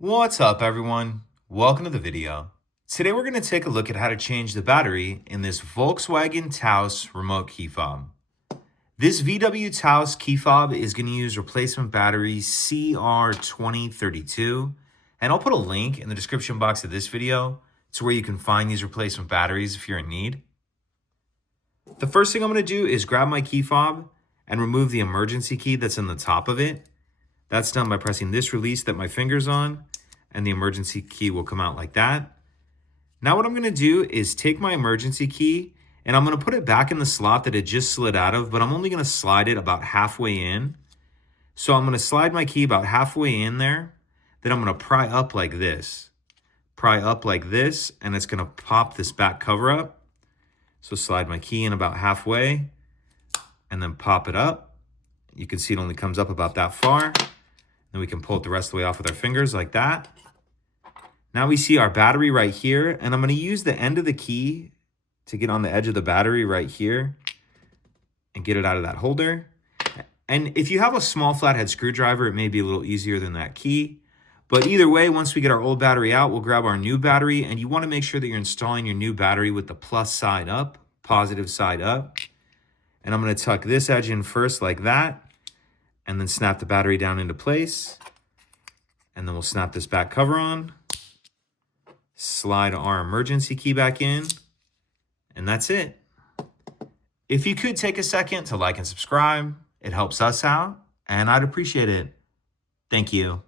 What's up, everyone? Welcome to the video. Today we're going to take a look at how to change the battery in this Volkswagen Taos remote key fob. This VW Taos key fob is going to use replacement battery CR2032, and I'll put a link in the description box of this video to where you can find these replacement batteries if you're in need. The first thing I'm going to do is grab my key fob and remove the emergency key that's in the top of it. That's done by pressing this release that my finger's on, and the emergency key will come out like that. Now what I'm going to do is take my emergency key and I'm going to put it back in the slot that it just slid out of, but I'm only going to slide it about halfway in. So I'm going to slide my key about halfway in there. Then I'm going to pry up like this. Pry up like this, and it's going to pop this back cover up. So slide my key in about halfway and then pop it up. You can see it only comes up about that far. Then we can pull it the rest of the way off with our fingers like that. Now we see our battery right here, and I'm going to use the end of the key to get on the edge of the battery right here and get it out of that holder. And if you have a small flathead screwdriver, it may be a little easier than that key. But either way, once we get our old battery out, we'll grab our new battery, and you want to make sure that you're installing your new battery with the plus side up, positive side up. And I'm going to tuck this edge in first like that, and then snap the battery down into place. And then we'll snap this back cover on, slide our emergency key back in, and that's it. If you could take a second to like and subscribe, it helps us out, and I'd appreciate it. Thank you.